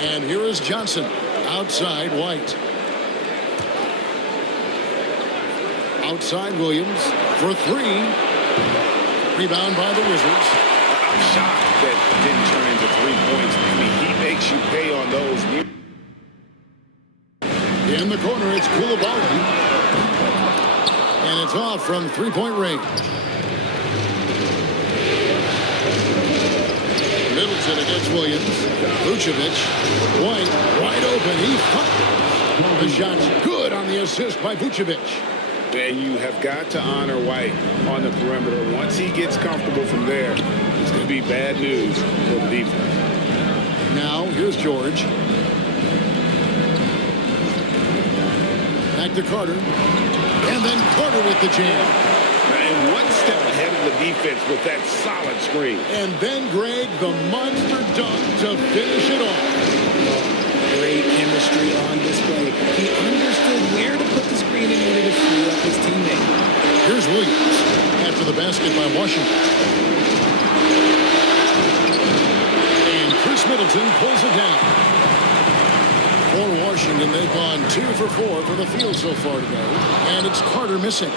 And here is Johnson. Outside White. Outside Williams for three. Rebound by the Wizards. I'm shocked that didn't turn into 3 points. I mean, he makes you pay on those. In the corner, it's Coulibaly. And it's off from three-point range. Middleton against Williams. Vucevic. White wide open. He fired. The shot's good on the assist by Vucevic. And you have got to honor White on the perimeter. Once he gets comfortable from there, it's going to be bad news for the defense. Now, here's George. Back to Carter. And then Carter with the jam. And one step ahead of the defense with that solid screen. And then Greg, the monster dunk to finish it off. Great chemistry on display. He understood where to put the screen in order to free up his teammate. Here's Williams after the basket by Washington. And Chris Middleton pulls it down. For Washington, they've gone 2 for 4 from the field so far today. And it's Carter missing.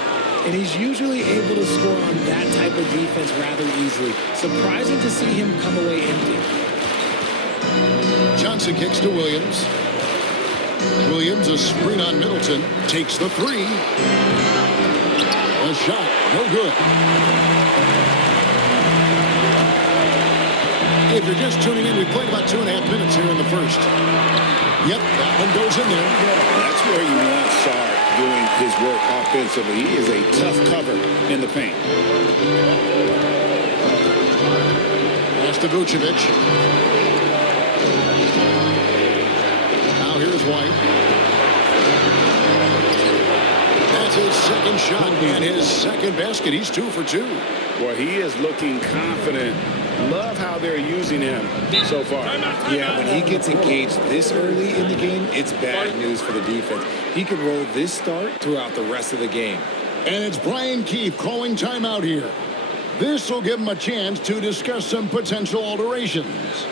And he's usually able to score on that type of defense rather easily. Surprising to see him come away empty. Johnson kicks to Williams. Williams, a screen on Middleton, takes the three. A shot, no good. If you're just tuning in, we played about 2.5 minutes here in the first. Yep, that one goes in there. That's where you want Sarr doing his work offensively. He is a tough cover in the paint. Pass to Vucevic. Now here's White. That's his second shot and his second basket. He's 2 for 2. Boy, he is looking confident. Love how they're using him so far. Yeah, when he gets engaged this early in the game, it's bad news for the defense. He could roll this start throughout the rest of the game. And it's Brian Keefe calling timeout here. This will give him a chance to discuss some potential alterations.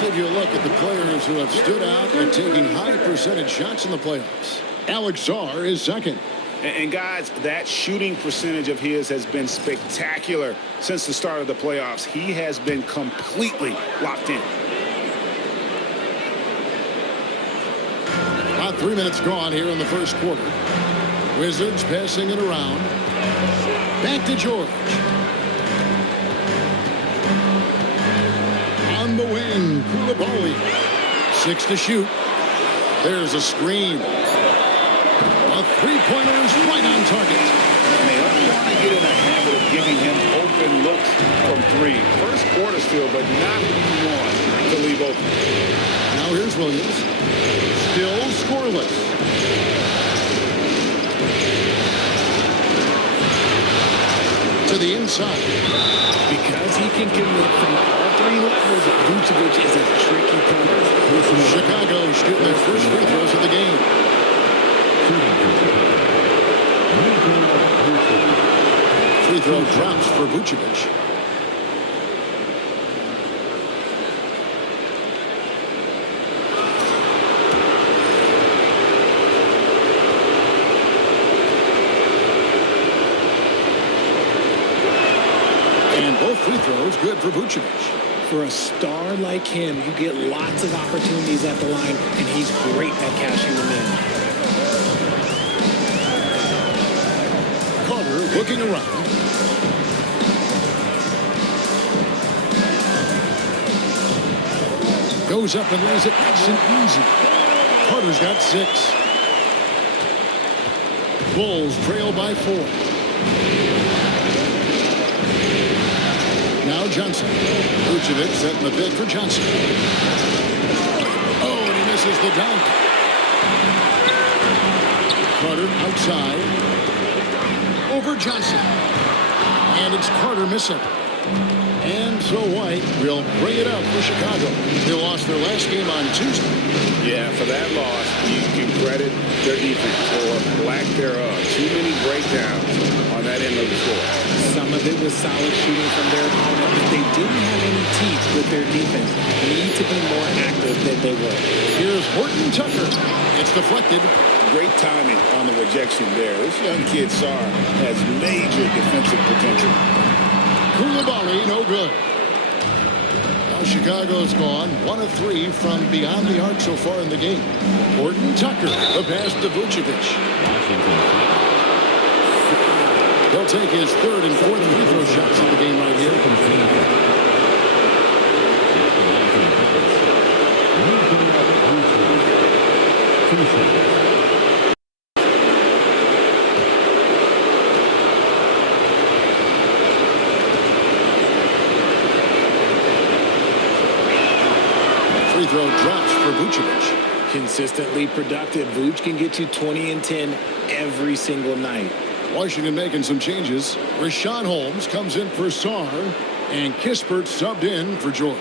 Give you a look at the players who have stood out and taking high percentage shots in the playoffs. Alex Sarr is second. And guys, that shooting percentage of his has been spectacular since the start of the playoffs. He has been completely locked in. About 3 minutes gone here in the first quarter. Wizards passing it around. Back to George. On the wing, Coulibaly. 6 to shoot. There's a screen. A three-pointer is right on target. And they don't want to get in the habit of giving him open looks from three. First quarter still, but not who you want to leave open. Now here's Williams. Still scoreless. To the inside. Because he can commit from all 3 levels, Vucevic is a tricky cover. Chicago shooting their first free throws of the game. Free throw drops for Vucevic. And both free throws good for Vucevic. For a star like him, you get lots of opportunities at the line, and he's great at cashing them in. Carter looking around. Goes up and lays it nice and easy. Carter's got 6. Bulls trail by 4. Now Johnson. Vucevic setting the pick for Johnson. Oh, and he misses the dunk. Carter outside. Over Johnson. And it's Carter missing. And so White will bring it up for Chicago. They lost their last game on Tuesday. Yeah, for that loss, you can credit their defense or lack thereof. Too many breakdowns on that end of the floor. Some of it was solid shooting from their opponent, but they didn't have any teeth with their defense. They need to be more active than they were. Here's Horton Tucker. It's deflected. Great timing on the rejection there. This young kid, Sarr, has major defensive potential. Koulibaly, no good. Now Chicago's gone 1 of 3 from beyond the arc so far in the game. Horton Tucker, the pass to Vucevic. He'll take his 3rd and 4th free throw shots of the game right here. Free throw drops for Vucevic. Consistently productive. Vuce can get you 20 and 10 every single night. Washington making some changes. Richaun Holmes comes in for Sarr, and Kispert subbed in for George.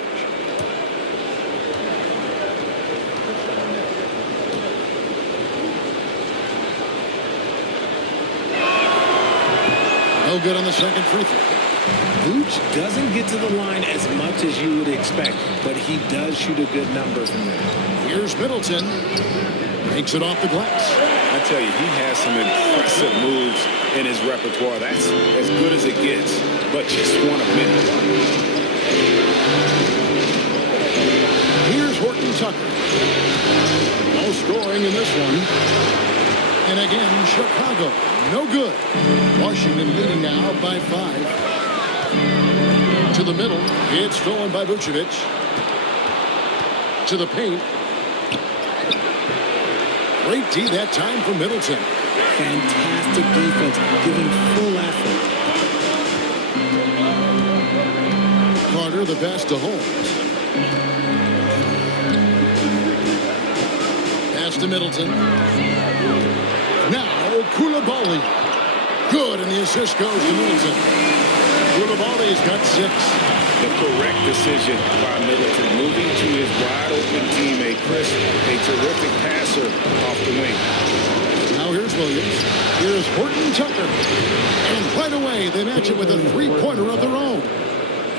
No good on the second free throw. Vuce doesn't get to the line as much as you would expect, but he does shoot a good number from there. Here's Middleton. Takes it off the glass. I tell you, he has some impressive moves in his repertoire. That's as good as it gets, but just one of many. Here's Horton Tucker. No scoring in this one. And again, Chicago, no good. Washington leading now by 5. To the middle, it's stolen by Vucevic. To the paint. Great D that time for Middleton. Fantastic defense, giving full effort. Carter the pass to Holmes. Pass to Middleton. Now Koulibaly. Good, and the assist goes to Middleton. Koulibaly's got 6. The correct decision by Middleton, moving to his wide-open teammate, Chris, a terrific passer off the wing. Now here's Williams. Here's Horton Tucker. And right away, they match it with a three-pointer of their own.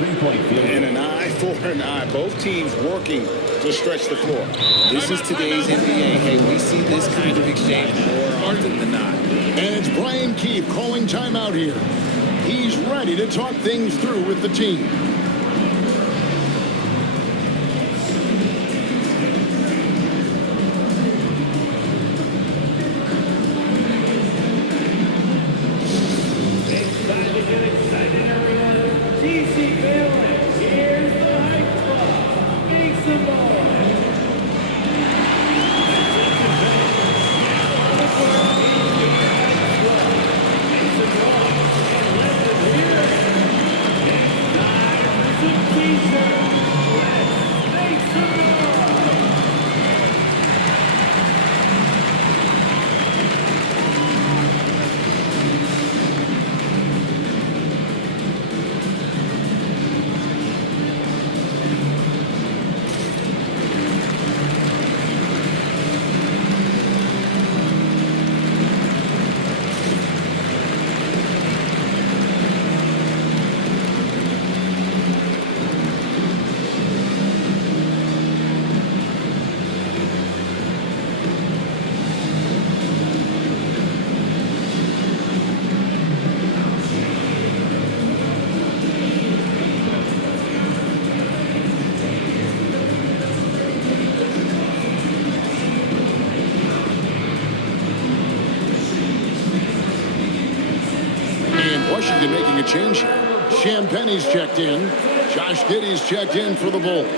And an eye for an eye. Both teams working to stretch the floor. This is today's NBA. Hey, we see this kind of exchange more often than not. And it's Brian Keefe calling timeout here. He's ready to talk things through with the team. Washington making a change here. Champagne's checked in. Josh Giddey's checked in for the Bulls.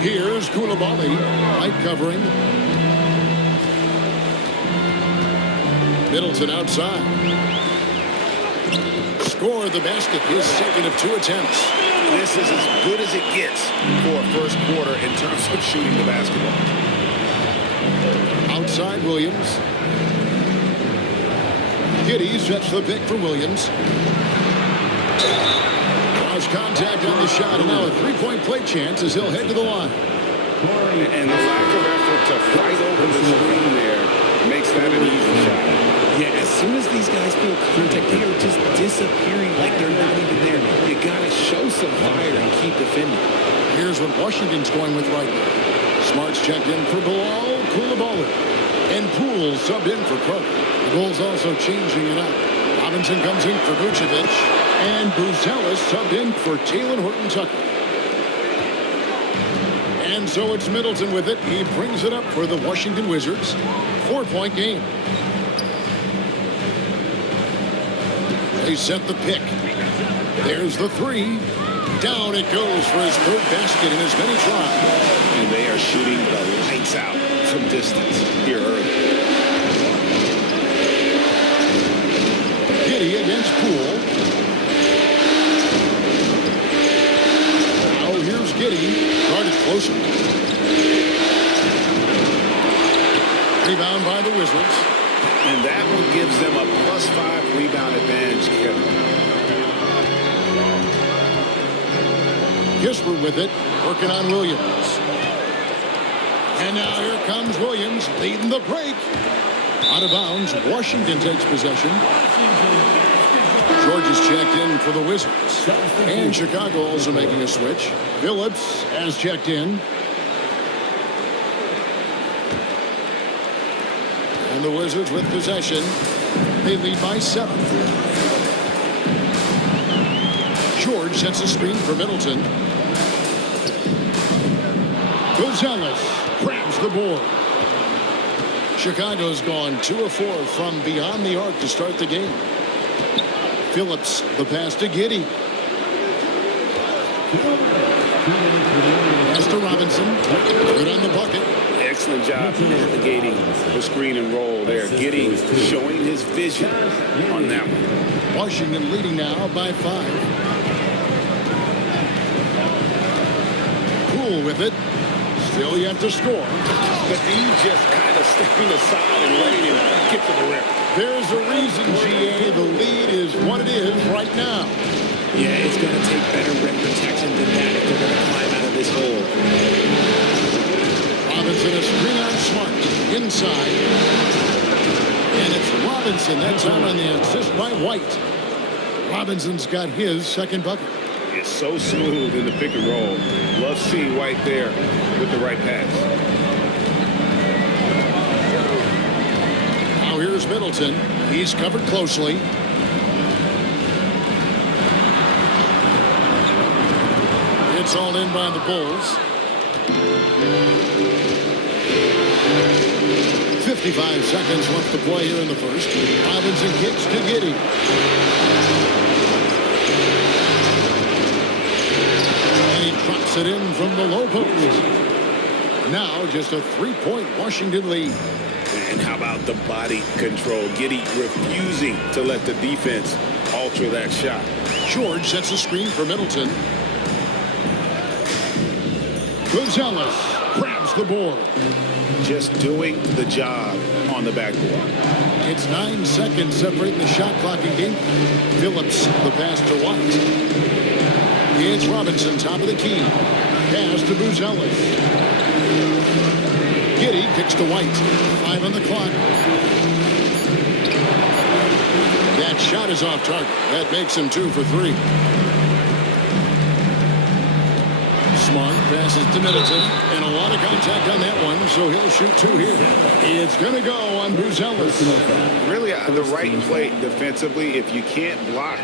Here's Koulibaly, light covering. Middleton outside. Score the basket, his second of 2 attempts. This is as good as it gets for a first quarter in terms of shooting the basketball. Outside Williams. Giddey sets the pick for Williams. Cross contact on the shot, and now a three-point play chance as he'll head to the line. And the lack of effort to fight over the screen there makes that an easy shot. Yeah, as soon as these guys feel contact, they are just disappearing like they're not even there. You gotta show some fire and keep defending. Here's what Washington's going with right now. Smart's checked in for Bilal Koulibaly. And Poole subbed in for Carter. The Bulls also changing it up. Robinson comes in for Vucevic. And Buzelis subbed in for Talen Horton-Tucker. And so it's Middleton with it. He brings it up for the Washington Wizards. 4-point game. They set the pick. There's the three. Down it goes for his third basket in as many tries. And they are shooting the lights out from distance here early. Giddey against Poole. Now here's Giddey. Guarded closer. Rebound by the Wizards. And that one gives them a +5 rebound advantage, Kevin. Kisper with it, working on Williams. And now here comes Williams, leading the break. Out of bounds, Washington takes possession. George is checked in for the Wizards. And Chicago also making a switch. Phillips has checked in. And the Wizards with possession. They lead by 7. George sets a screen for Middleton. Buzelis grabs the board. Chicago's gone 2 of 4 from beyond the arc to start the game. Phillips, the pass to Giddey. Pass to Robinson. Good on the bucket. Excellent job navigating the screen and roll there. Giddey showing his vision on that one. Washington leading now by 5. Poole with it. Still yet to score. But he's just kind of stepping aside and letting him get to the rim. There's a reason, GA. The lead is what it is right now. Yeah, it's going to take better rim protection than that if they're going to climb out of this hole. Robinson, a screen on Smart. Inside. And it's Robinson. That time on the assist by White. Robinson's got his second bucket. It's so smooth in the pick and roll. Love seeing White there with the right pass. Now here's Middleton. He's covered closely. It's all in by the Bulls. 55 seconds left to play here in the first. Robinson kicks to Giddey. And he drops it in from the low post. Now just a 3-point Washington lead. And how about the body control? Giddey refusing to let the defense alter that shot. George sets a screen for Middleton. Buzelis grabs the board. Just doing the job on the backboard. It's 9 seconds separating the shot clock in game. Phillips, the pass to White. It's Robinson, top of the key. Pass to Buzelis. Giddey kicks to White. 5 on the clock. That shot is off target. That makes him 2 for 3. Smart passes to Middleton, and a lot of contact on that one, so he'll shoot two here. It's going to go on Buzelis. Really the right play defensively. If you can't block,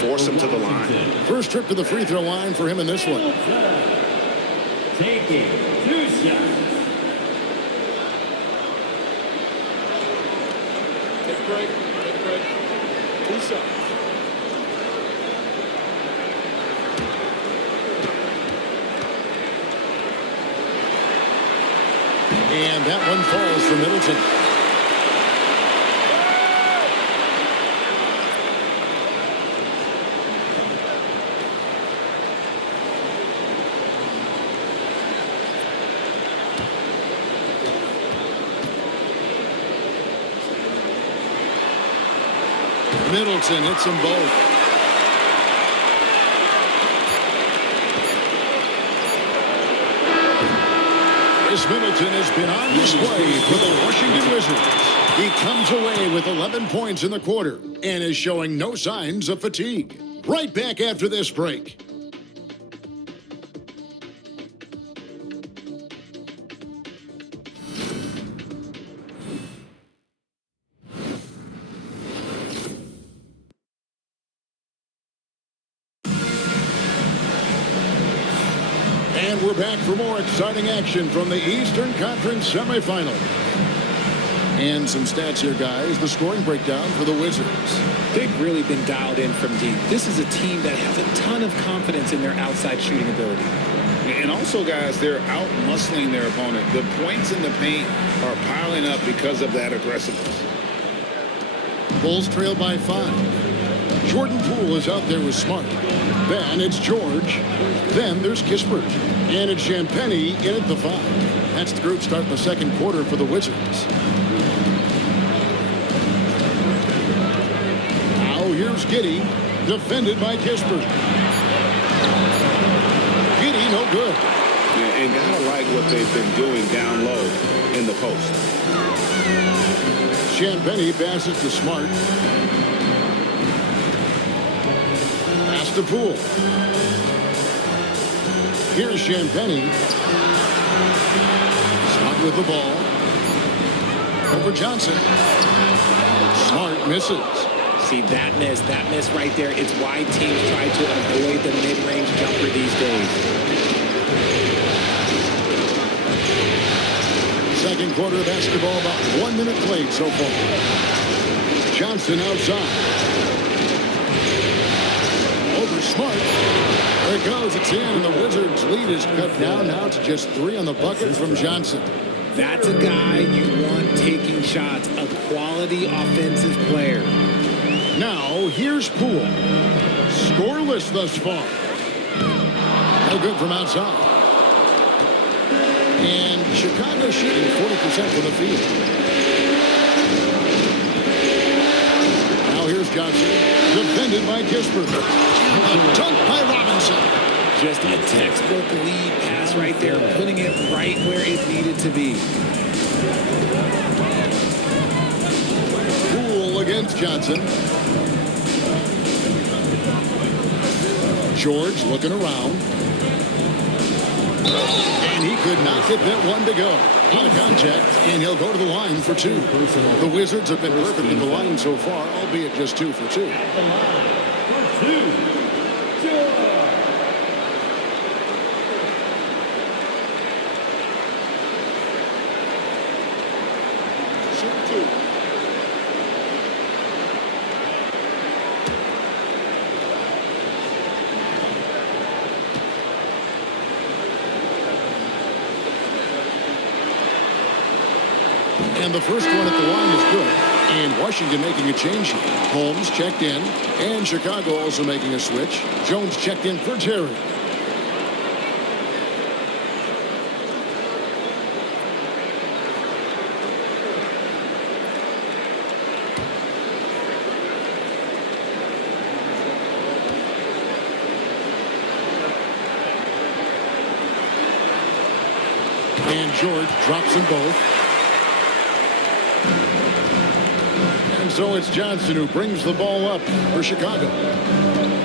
force him to the line. First trip to the free throw line for him in this one. Taking 2 shots. Take a break. 2 shots. And that one falls for Middleton. Middleton hits them both. Chris Middleton has been on display for the Washington Wizards. He comes away with 11 points in the quarter and is showing no signs of fatigue. Right back after this break. And we're back for more exciting action from the Eastern Conference semifinal. And some stats here, guys. The scoring breakdown for the Wizards. They've really been dialed in from deep. This is a team that has a ton of confidence in their outside shooting ability. And also, guys, they're out-muscling their opponent. The points in the paint are piling up because of that aggressiveness. Bulls trail by 5. Jordan Poole is out there with Smart. Then it's George. Then there's Kispert. And it's Champagnie in at the 5. That's the group starting the second quarter for the Wizards. Now here's Giddey, defended by Kispert. Giddey, no good. Yeah, and gotta like what they've been doing down low in the post. Champagnie passes to Smart. Pass to Poole. Here's Champagnie. Smart with the ball. Over Johnson. Smart misses. See, that miss right there, it's why teams try to avoid the mid-range jumper these days. Second quarter of basketball, about 1 minute played so far. Johnson outside. Over Smart. There it goes. It's in, and the Wizards' lead is cut down now to just 3 on the bucket from Johnson. That's a guy you want taking shots, a quality offensive player. Now, here's Poole. Scoreless thus far. No good from outside. And Chicago shooting 40% from the field. Now here's Johnson. Defended by Kispert. A dunk by Robinson. Just a textbook lead pass right there, putting it right where it needed to be. Poole against Johnson. George looking around. And he could not get that one to go. Out of contact, and he'll go to the line for 2. The Wizards have been perfect at the line so far, albeit just 2 for 2. At the line for 2. George. And the first one at the line is good. And Washington making a change here. Holmes checked in. And Chicago also making a switch. Jones checked in for Terry. And George drops them both. And so it's Johnson who brings the ball up for Chicago.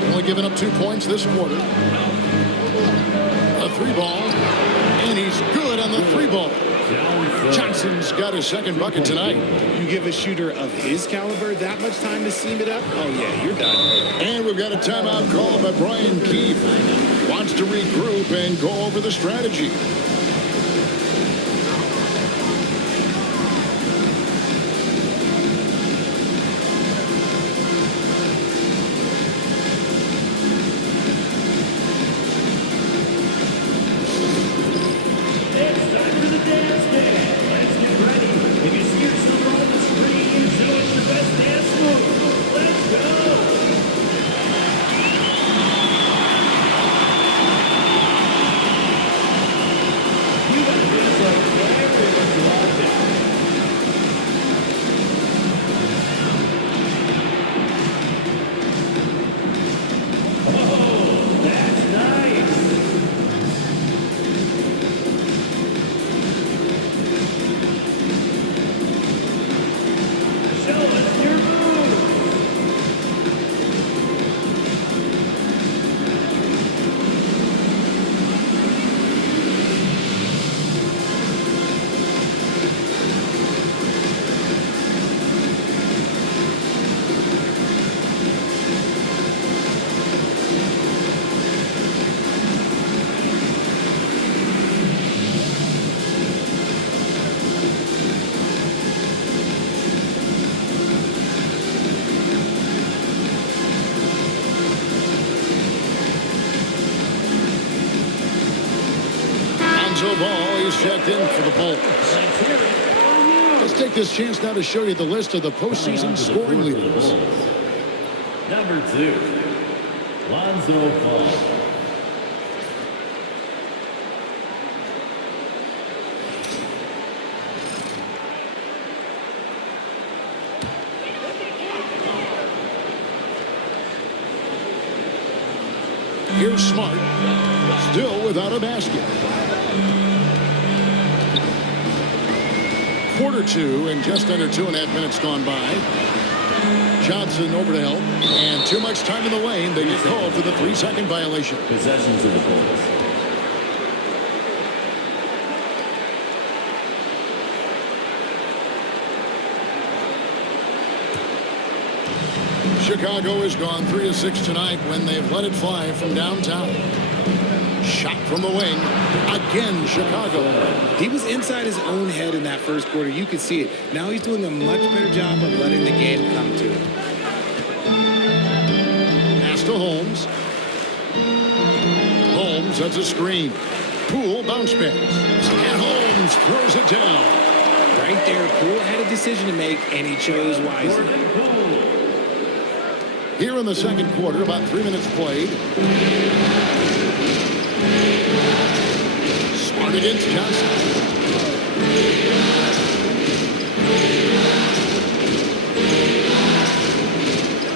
Only giving up 2 points this quarter. A three ball. And he's good on the three ball. Johnson's got his second bucket tonight. You give a shooter of his caliber that much time to seam it up? Oh, yeah, you're done. And we've got a timeout call by Brian Keefe. Wants to regroup and go over the strategy. Ball is checked in for the Bulls. Let's take this chance now to show you the list of the postseason scoring leaders. Number 2, Lonzo Ball. Here's Smart, still without a basket. Quarter two and just under 2.5 minutes gone by. Johnson over to help. And too much time in the lane. They get called for the 3-second violation. Possessions of the Bulls. Chicago has gone 3 of 6 tonight when they've let it fly from downtown. Shot from the wing. Again, Chicago. He was inside his own head in that first quarter. You could see it. Now he's doing a much better job of letting the game come to him. Pass to Holmes. Holmes has a screen. Poole bounce pass. And Holmes throws it down. Right there, Poole had a decision to make, and he chose wisely. Here in the second quarter, about 3 minutes played. Smart against Johnson.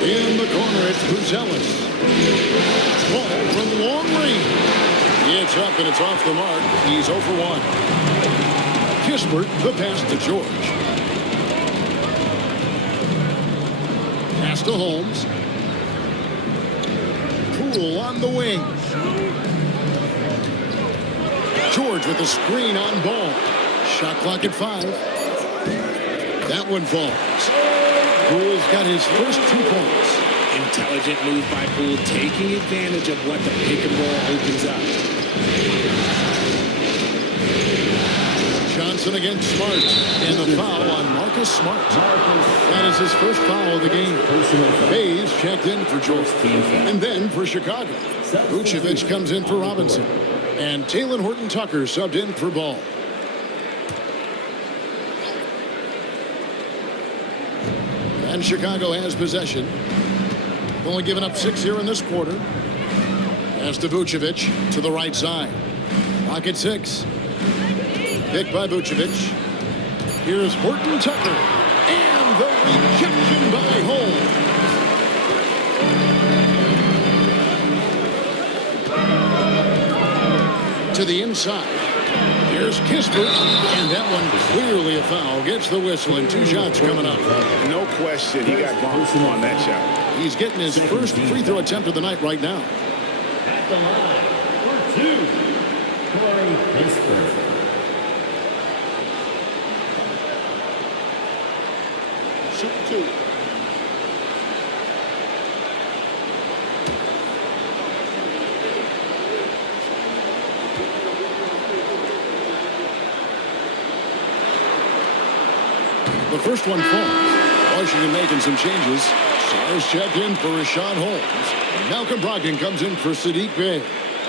In the corner, it's Buzelis. Ball from long range. It's up and it's off the mark. He's 0 for 1. Kispert, the pass to George. Pass to Holmes. Poole on the wing. George with the screen on ball. Shot clock at 5. That one falls. Poole's got his first 2 points. Intelligent move by Poole, taking advantage of what the pick and roll opens up. Johnson against Smart. And the foul on Marcus Smart. That is his first foul of the game. Hayes checked in for George. And then for Chicago. Vucevic comes in for Robinson. And Talen Horton-Tucker subbed in for Ball. And Chicago has possession. Only given up 6 here in this quarter. As to Vucevic to the right side. Clock at 6. Picked by Vucevic. Here's Horton-Tucker. And the rejection by Holmes. To the inside. Here's Kispert, and that one clearly a foul. Gets the whistle, and 2 shots coming up. No question, he got bumped on that shot. He's getting his first free throw attempt of the night right now. At the line for 2, Corey Kispert. Shoot two. The first one falls. Washington making some changes. Stars checked in for Rashawn Holmes. Malcolm Brogdon comes in for Sadiq Bey.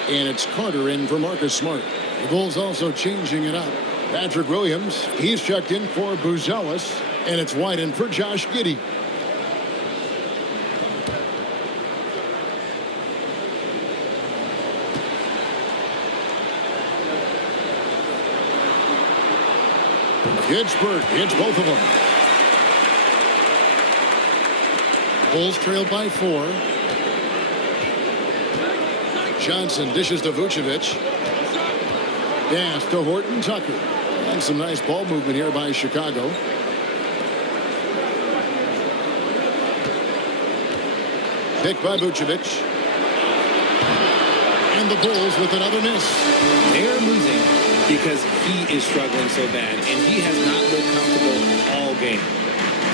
And it's Carter in for Marcus Smart. The Bulls also changing it up. Patrick Williams, he's checked in for Buzelis. And it's White in for Josh Giddey. Kispert hits both of them. Bulls trail by 4. Johnson dishes to Vucevic. Pass to Horton Tucker. And some nice ball movement here by Chicago. Picked by Vucevic. And the Bulls with another miss. They're losing because he is struggling so bad, and he has not looked comfortable all game.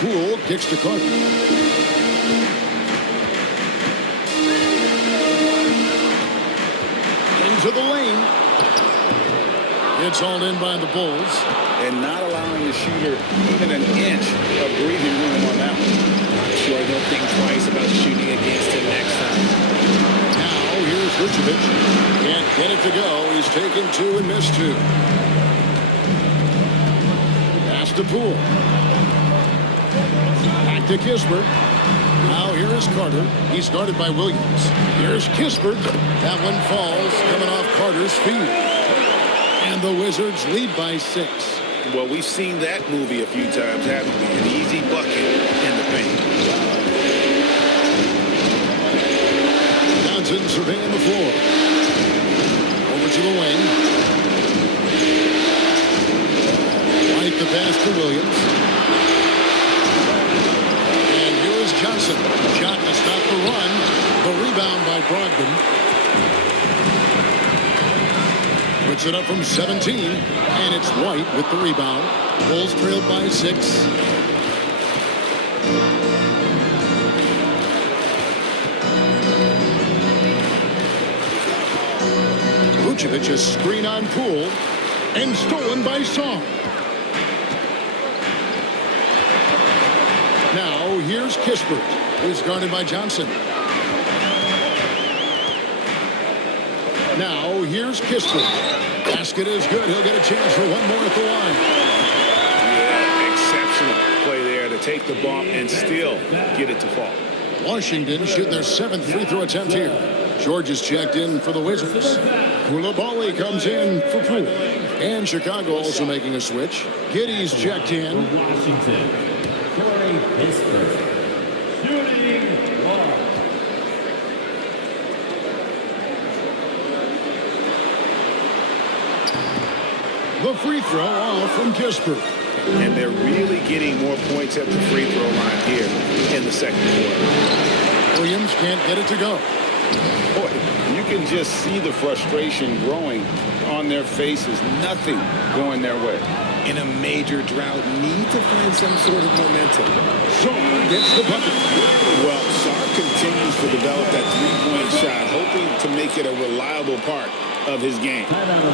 Poole kicks to Carter. Into the lane. It's all in by the Bulls. And not allowing the shooter even an inch of breathing room on that one. I'm sure they'll think twice about shooting against him next time. Now here's Vucevic. Can't get it to go. He's taken 2 and missed 2. Pass to Poole. Back to Kispert. Now here is Carter. He's guarded by Williams. Here's Kispert. That one falls, coming off Carter's feet. And the Wizards lead by 6. Well, we've seen that movie a few times, haven't we? An easy bucket in the paint. Johnson surveying the floor. Over to the wing. White the pass to Williams. And here is Johnson. Shot to stop the run. The rebound by Brogdon. Puts it up from 17. And it's White with the rebound. Bulls trailed by 6. Vucevic is screen on Poole and stolen by Song. Now here's Kispert, who's guarded by Johnson. Now here's Kispert. Basket is good. He'll get a chance for one more at the line. Yeah, exceptional play there to take the bump and still get it to fall. Washington shooting their 7th free throw attempt here. George is checked in for the Wizards. Koulibaly comes in for Poole. And Chicago also making a switch. Giddey's checked in. Washington, Corey Kispert. Shooting 1. The free throw off from Kispert. And they're really getting more points at the free throw line here in the second quarter. Williams can't get it to go. Boy, you can just see the frustration growing on their faces. Nothing going their way. In a major drought, need to find some sort of momentum. Song gets the bucket. Well, Sark continues to develop that three-point shot, hoping to make it a reliable part of his game.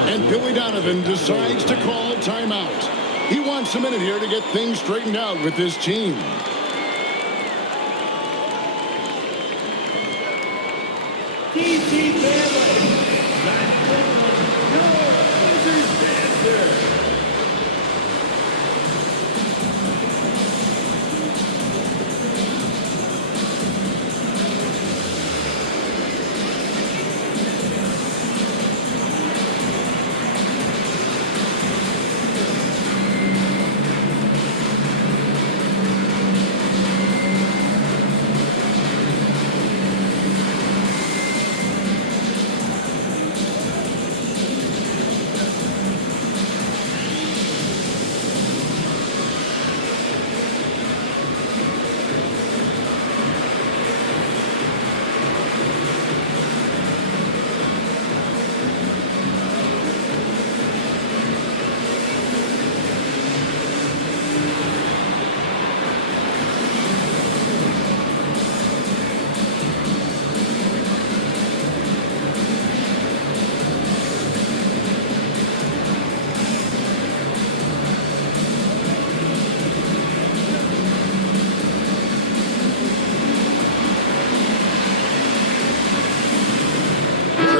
And Billy Donovan decides to call timeout. He wants a minute here to get things straightened out with this team. DC Family. Your Wizards answer.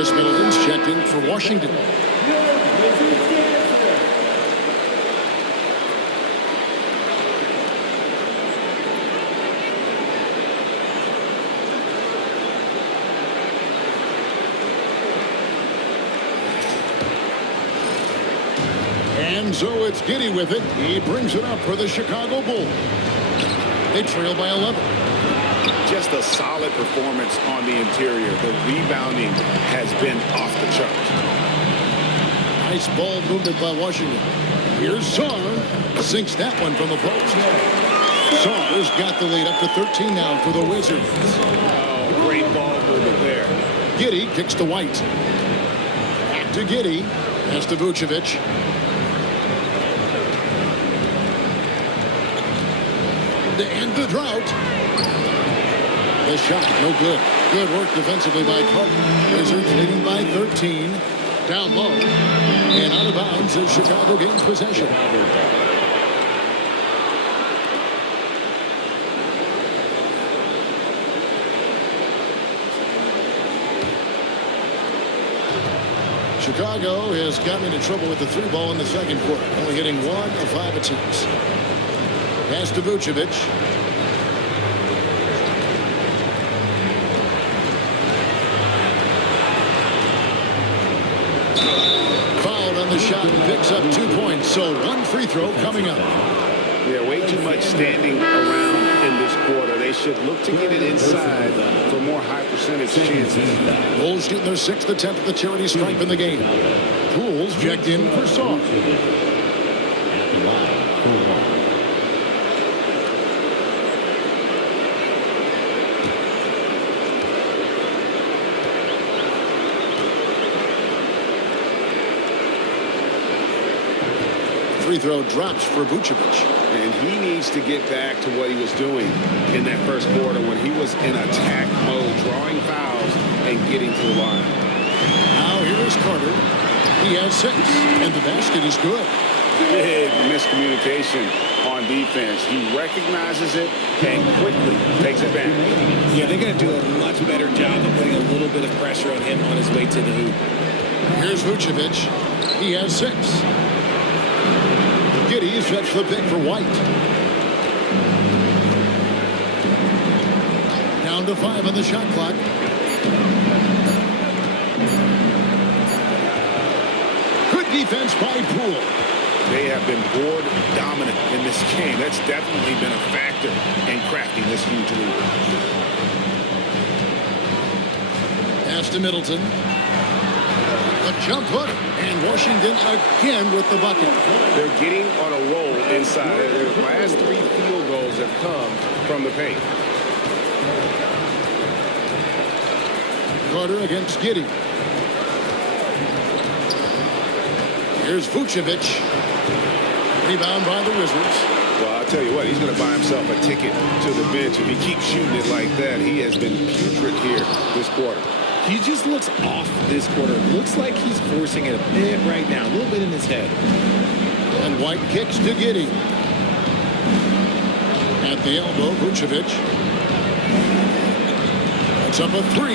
Chris Middleton's checked in for Washington. And so it's Giddey with it. He brings it up for the Chicago Bulls. They trail by 11. Just a solid performance on the interior. The rebounding has been off the charts. Nice ball movement by Washington. Here's Sarr. Sinks that one from the post. Sarr's got the lead up to 13 now for the Wizards. Oh, great ball movement there. Giddey kicks to White. Back to Giddey. Pass to Vucevic. To end the drought. The shot, no good. Good work defensively by Carter. Wizards leading by 13. Down low. And out of bounds as Chicago gains possession. Chicago has gotten into trouble with the three ball in the second quarter. Only hitting 1 of 5 attempts. Pass to Vucevic. Fouled on the shot and picks up 2 points. So 1 free throw coming up. Yeah, way too much standing around in this quarter. They should look to get it inside for more high percentage chances. Bulls shooting their 6th attempt at the charity stripe in the game. Pools checked in for Sarr. Free throw drops for Vucevic. And he needs to get back to what he was doing in that first quarter when he was in attack mode, drawing fouls and getting to the line. Now here is Carter. He has 6, and the basket is good. Big miscommunication on defense. He recognizes it and quickly takes advantage. Yeah, they're going to do a much better job of putting a little bit of pressure on him on his way to the hoop. Here's Vucevic. He has 6. Giddey sets the pick for White. Down to 5 on the shot clock. Good defense by Poole. They have been board dominant in this game. That's definitely been a factor in crafting this huge lead. Pass to Middleton. A jump hook, and Washington again with the bucket. They're getting on a roll inside. Their last 3 field goals have come from the paint. Carter against Giddey. Here's Vucevic. Rebound by the Wizards. Well, I'll tell you what, he's going to buy himself a ticket to the bench if he keeps shooting it like that. He has been putrid here this quarter. He just looks off this quarter. Looks like he's forcing it a bit right now, a little bit in his head. And White kicks to Giddey. At the elbow, Vucevic. It's up a 3.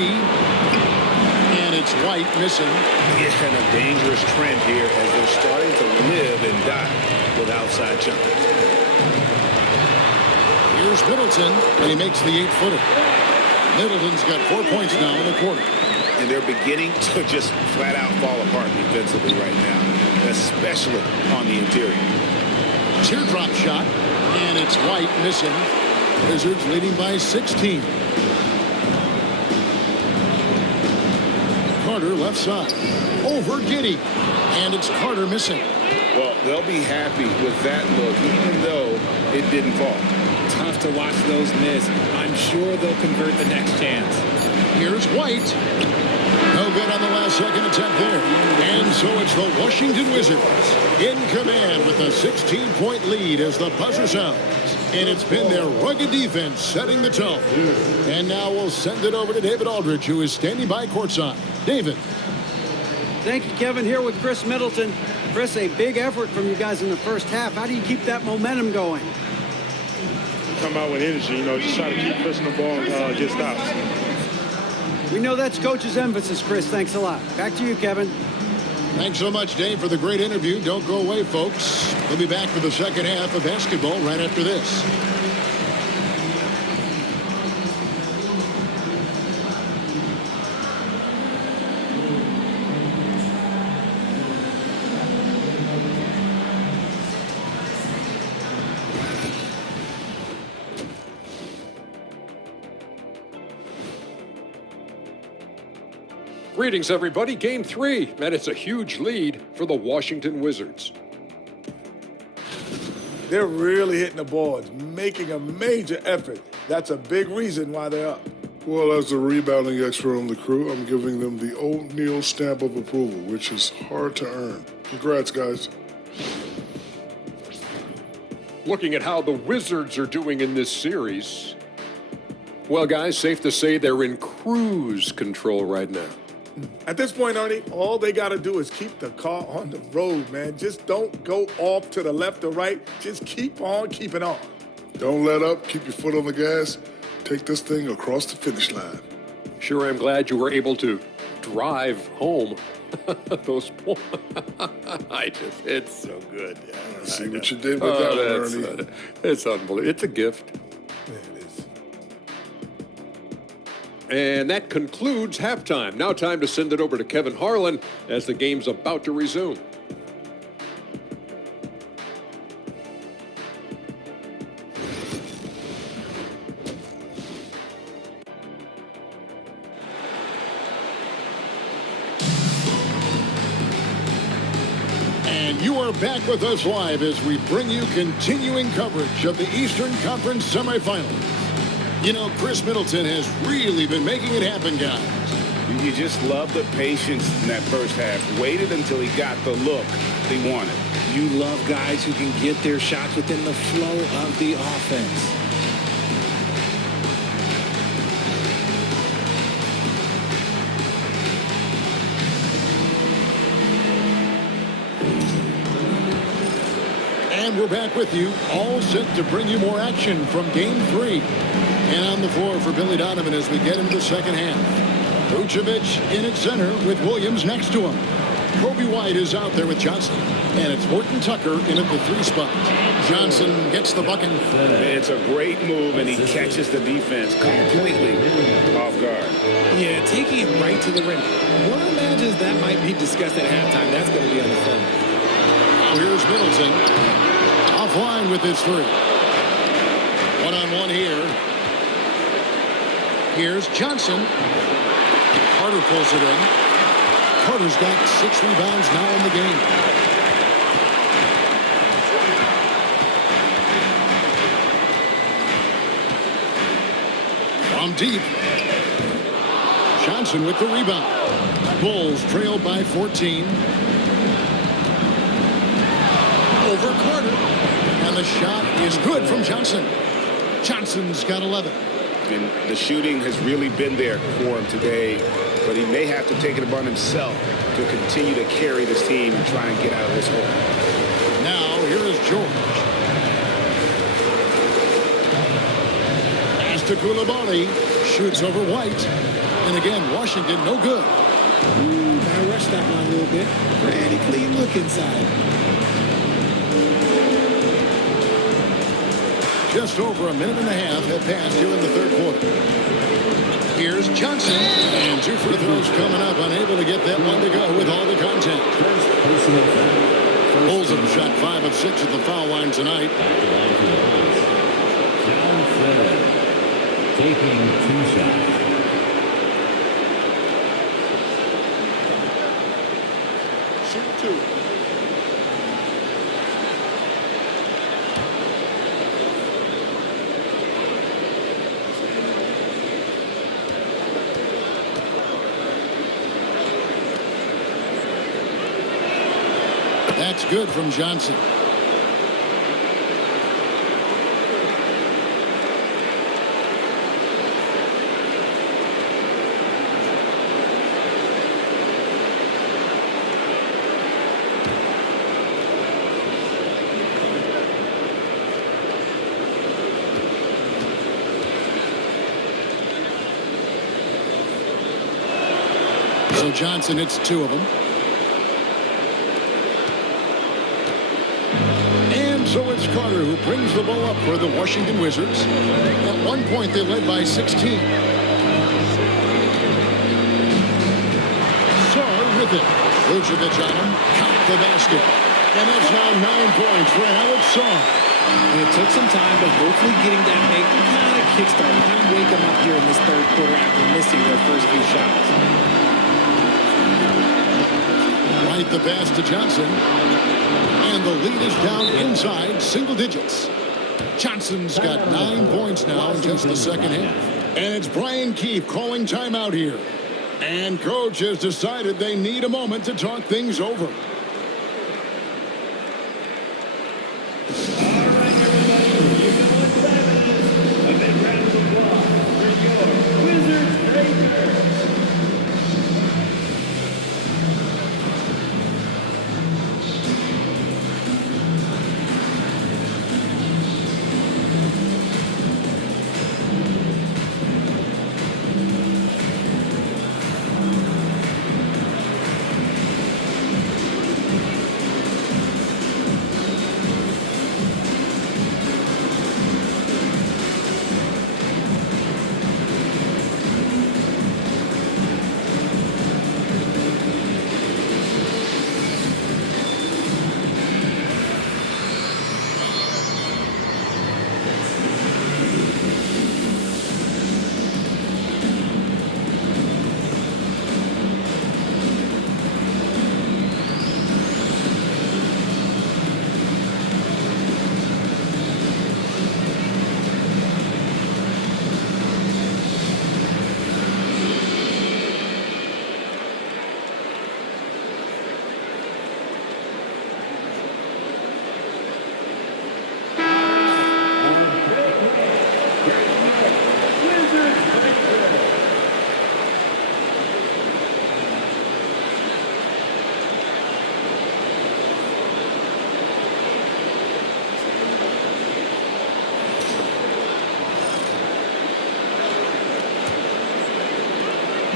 And it's White missing. Yeah, and a dangerous trend here as they're starting to live and die with outside jumpers. Here's Middleton, and he makes the 8-footer. Middleton's got 4 points now in the quarter. And they're beginning to just flat out fall apart defensively right now, especially on the interior. Teardrop shot, and it's White missing. Wizards leading by 16. Carter left side. Over Giddey. And it's Carter missing. Well, they'll be happy with that look, even though it didn't fall. Tough to watch those miss. I'm sure they'll convert the next chance. Here's White. No good on the last second attempt there. And so it's the Washington Wizards in command with a 16-point lead as the buzzer sounds. And it's been their rugged defense setting the tone. And now we'll send it over to David Aldridge, who is standing by courtside. David. Thank you, Kevin. Here with Chris Middleton. Chris, a big effort from you guys in the first half. How do you keep that momentum going? Come out with energy, just try to keep pushing the ball and get stops. We know that's Coach's emphasis, Chris. Thanks a lot. Back to you, Kevin. Thanks so much, Dave, for the great interview. Don't go away, folks. We'll be back for the second half of basketball right after this. Greetings, everybody. Game 3, and it's a huge lead for the Washington Wizards. They're really hitting the boards, making a major effort. That's a big reason why they're up. Well, as the rebounding expert on the crew, I'm giving them the O'Neal stamp of approval, which is hard to earn. Congrats, guys. Looking at how the Wizards are doing in this series, well, guys, safe to say they're in cruise control right now. At this point, Ernie, all they got to do is keep the car on the road, man. Just don't go off to the left or right. Just keep on keeping on. Don't let up. Keep your foot on the gas. Take this thing across the finish line. Sure, I'm glad you were able to drive home those points. It's so good. Yeah, See what you did with that one, Ernie. It's unbelievable. It's a gift. Yeah, it is. And that concludes halftime. Now time to send it over to Kevin Harlan as the game's about to resume. And you are back with us live as we bring you continuing coverage of the Eastern Conference semifinals. You know, Chris Middleton has really been making it happen, guys. You just love the patience in that first half. Waited until he got the look he wanted. You love guys who can get their shots within the flow of the offense. And we're back with you, all set to bring you more action from Game 3. And on the floor for Billy Donovan as we get into the second half. Vucevic in at center with Williams next to him. Kobe White is out there with Johnson. And it's Horton Tucker in at the 3 spot. Johnson gets the bucket. It's a great move, and he catches the defense completely off guard. Yeah, taking it right to the rim. One imagines that might be discussed at halftime. That's going to be on the film. Now here's Middleton. Offline with his 3. One-on-one here. Here's Johnson. Carter pulls it in. Carter's got 6 rebounds now in the game. From deep. Johnson with the rebound. Bulls trailed by 14. Over Carter. And the shot is good from Johnson. Johnson's got 11. And the shooting has really been there for him today, but he may have to take it upon himself to continue to carry this team and try and get out of this hole. Now, here is George. Pass to Coulibaly. Shoots over White. And again, Washington, no good. Gotta rush that one a little bit. Pretty clean look inside. Just over a minute and a half have passed here in the third quarter. Here's Johnson. And 2 free throws coming up. Unable to get that one to go with all the contact. Bulls have shot 5 of 6 at the foul line tonight. Taking 2 shots. Shoot 2. That's good from Johnson. So Johnson hits 2 of them. And so it's Carter who brings the ball up for the Washington Wizards. At one point, they led by 16. Sarr with it. Vucevic on him. Count the basket. And that's now 9 points for Alex Sarr. And it took some time, but hopefully getting that make kind of kickstart, kind of wake them up here in this third quarter after missing their first few shots. Right the pass to Johnson. And the lead is down inside single digits. Johnson's got 9 points now in just the second half. And it's Brian Keefe calling timeout here. And coach has decided they need a moment to talk things over.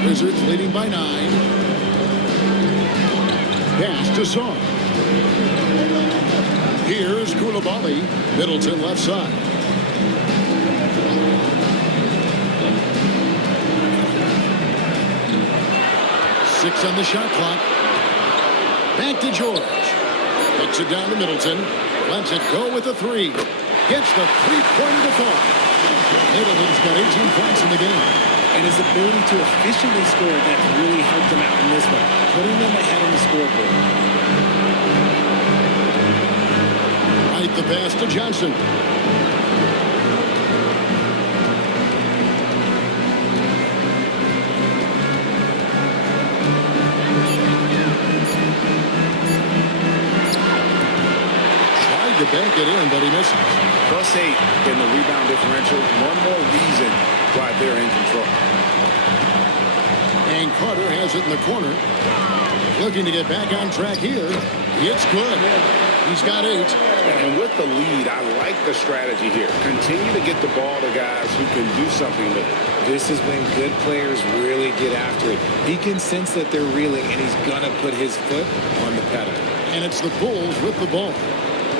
Wizards leading by 9. Pass to Sarr. Here's Coulibaly. Middleton left side. Six on the shot clock. Back to George. Puts it down to Middleton. Lets it go with a 3. Gets the three-pointer to fall. Middleton's got 18 points in the game. And his ability to efficiently score, that's really helped him out in this one, putting them ahead on the scoreboard. Right the pass to Johnson. Tried to bank it in, but he misses. +8 in the rebound differential. One more reason why they're in control. And Carter has it in the corner. Looking to get back on track here. It's good. He's got 8. And with the lead, I like the strategy here. Continue to get the ball to guys who can do something with it. This is when good players really get after it. He can sense that they're reeling, and he's going to put his foot on the pedal. And it's the Bulls with the ball,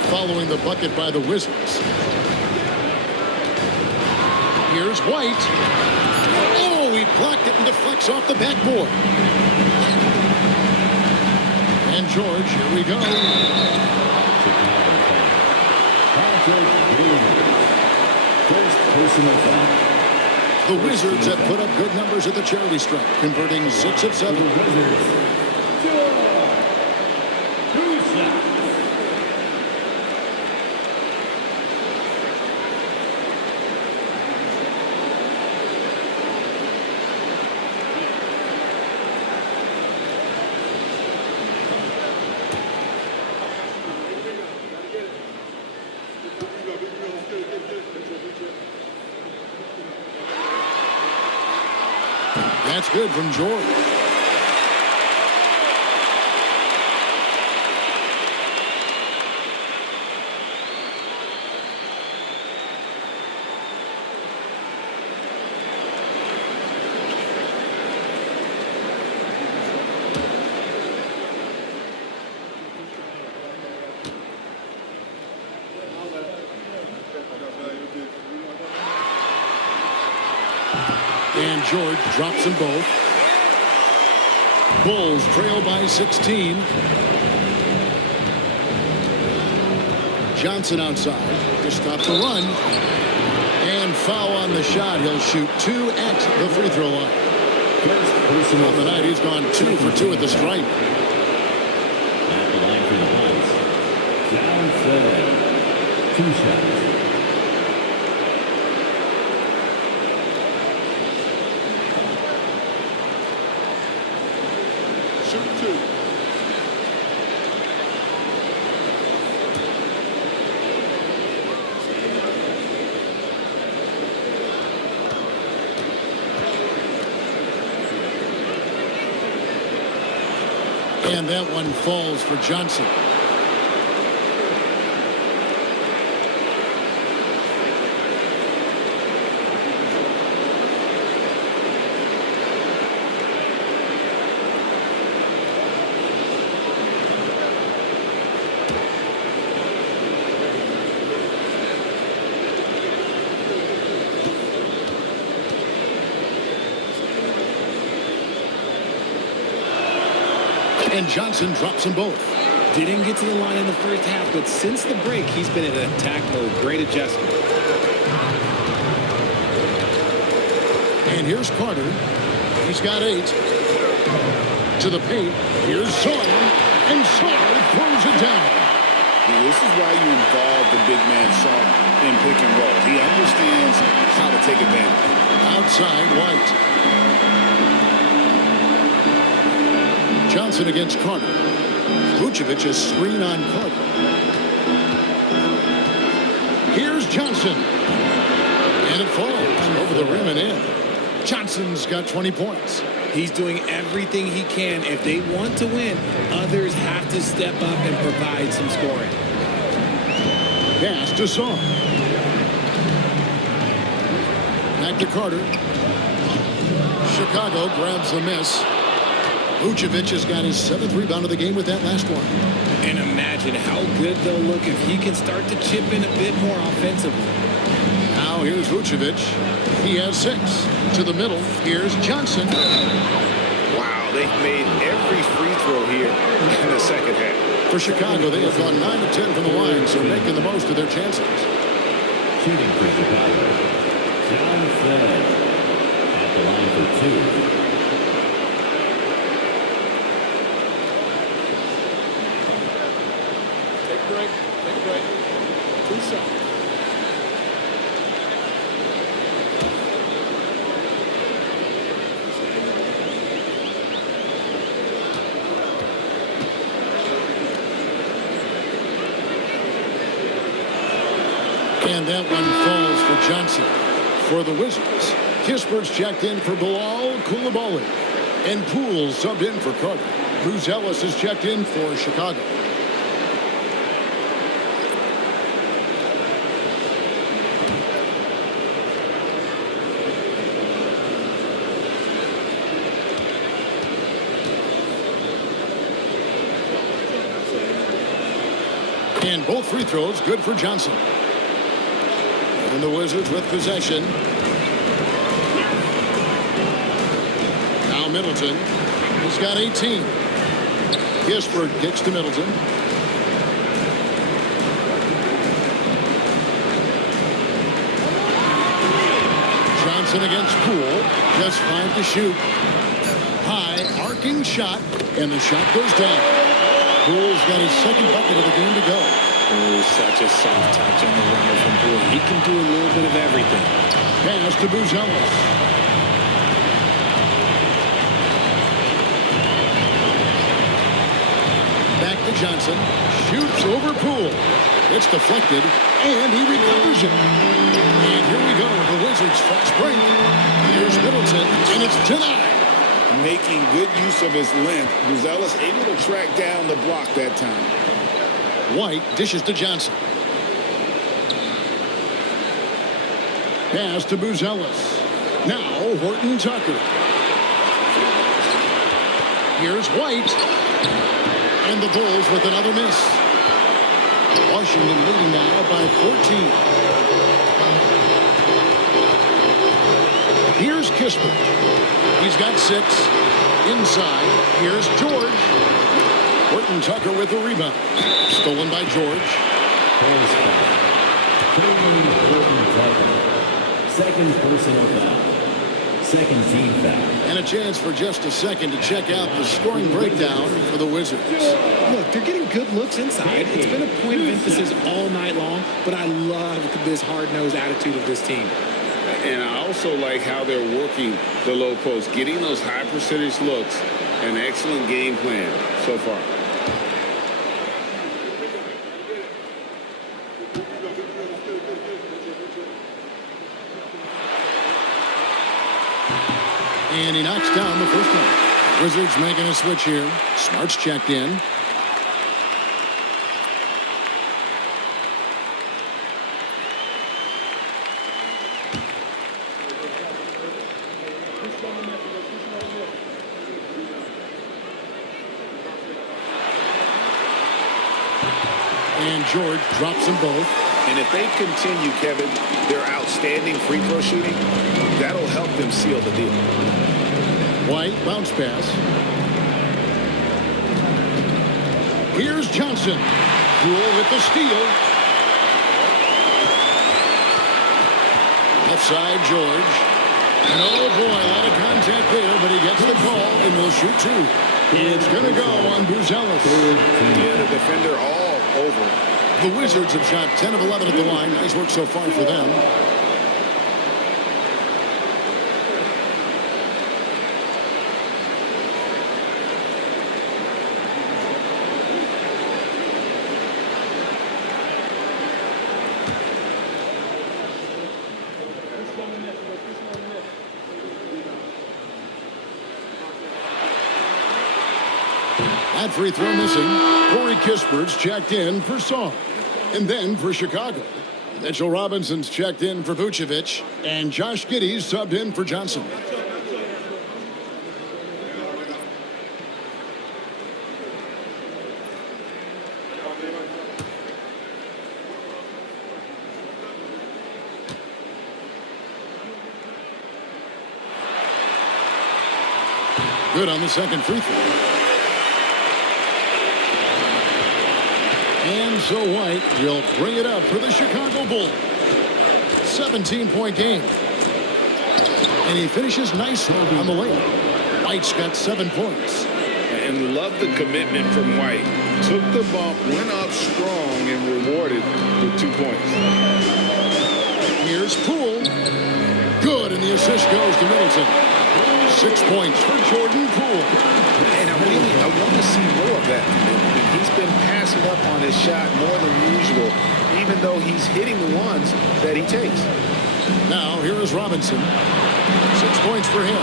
following the bucket by the Wizards. Here's White. Oh, he blocked it and deflects off the backboard. And George, here we go. First personal foul. The Wizards have put up good numbers at the charity stripe, converting 6 of 7. That's good from George. And George drops them both. Bulls trail by 16. Johnson outside to stop the run. And foul on the shot. He'll shoot 2 at the free throw line. On the night, he's gone 2 for 2 at the stripe. At the line for the Bucks, Johnson. 2 shots. Shoot 2. And that one falls for Johnson. And Johnson drops them both. Didn't get to the line in the first half, but since the break, he's been in attack mode. Great adjustment. And here's Carter. He's got 8. To the paint. Here's Sawyer. And Sawyer throws it down. This is why you involve the big man Shaw in pick and roll. He understands how to take advantage. Outside, White. Johnson against Carter. Vucevic is screen on Carter. Here's Johnson. And it falls over the rim and in. Johnson's got 20 points. He's doing everything he can. If they want to win, others have to step up and provide some scoring. Pass to Saw. Back to Carter. Chicago grabs the miss. Vucevic has got his 7th rebound of the game with that last one. And imagine how good they'll look if he can start to chip in a bit more offensively. Now here's Vucevic. He has 6. To the middle. Here's Johnson. Wow, they've made every free throw here in the second half. For Chicago, they have gone 9 of 10 from the line, so making the most of their chances. Shooting for Chicago, Johnson. At the line for 2. Take a break. 2 shots. And that one falls for Johnson. For the Wizards, Kispert's checked in for Bilal Coulibaly. And Poole subbed in for Carter. Bruce Ellis is checked in for Chicago. And both free throws good for Johnson. And the Wizards with possession. Now Middleton. He's got 18. Kispert kicks to Middleton. Johnson against Poole. Just 5 to shoot. High arcing shot. And the shot goes down. Poole's got his 2nd bucket of the game to go. Oh, such a soft touch on the runner from Poole. He can do a little bit of everything. Pass to Buzelis. Back to Johnson. Shoots over Poole. It's deflected, and he recovers it. And here we go. The Wizards fast break. Here's Middleton, and it's denied. Making good use of his length, Buzelis able to track down the block that time. White dishes to Johnson. Pass to Buzelis. Now Horton Tucker. Here's White. And the Bulls with another miss. Washington leading now by 14. Here's Kispert. He's got 6. Inside, here's George. Horton Tucker with the rebound. Stolen by George. Hands foul. Currently Horton Tucker. Second personal foul. Second team foul. And a chance for just a second to check out the scoring breakdown for the Wizards. Look, they're getting good looks inside. It's been a point of emphasis all night long, but I love this hard-nosed attitude of this team. And I also like how they're working the low post, getting those high percentage looks. An excellent game plan so far. And he knocks down the first one. Wizards making a switch here. Smart's checked in. And George drops them both. And if they continue, Kevin, their outstanding free throw shooting, that'll help them seal the deal. White, bounce pass. Here's Johnson. Poole with the steal. Left side, George. And oh boy, a lot of contact there, but he gets the call and will shoot 2. It's going to go on Buzelis. Yeah, the defender all over. The Wizards have shot 10 of 11 at the line. Nice work so far for them. That free throw missing. Corey Kispert's checked in for Song. And then for Chicago, Mitchell Robinson's checked in for Vucevic. And Josh Giddey's subbed in for Johnson. Good on the second free throw. And so White will bring it up for the Chicago Bulls. 17-point game. And he finishes nicely on the layup. White's got 7 points. And love the commitment from White. Took the bump, went up strong, and rewarded with 2 points. Here's Poole. Good, and the assist goes to Middleton. 6 points for Jordan Poole. And I want to see more of that. He's been passing up on his shot more than usual, even though he's hitting the ones that he takes. Now, here is Robinson. 6 points for him.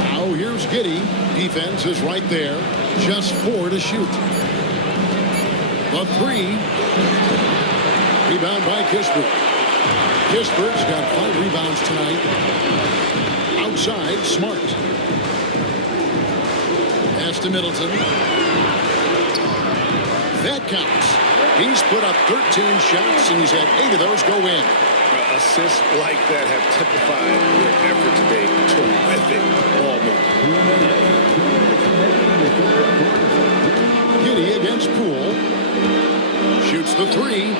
Now, here's Giddey. Defense is right there. Just 4 to shoot. The 3. Rebound by Kispert. Kispert's got 5 rebounds tonight. Outside, Smart. Pass to Middleton. That counts. He's put up 13 shots, and he's had 8 of those go in. Assists like that have typified their effort today. Terrific ball movement. Giddey against Poole. Shoots the 3.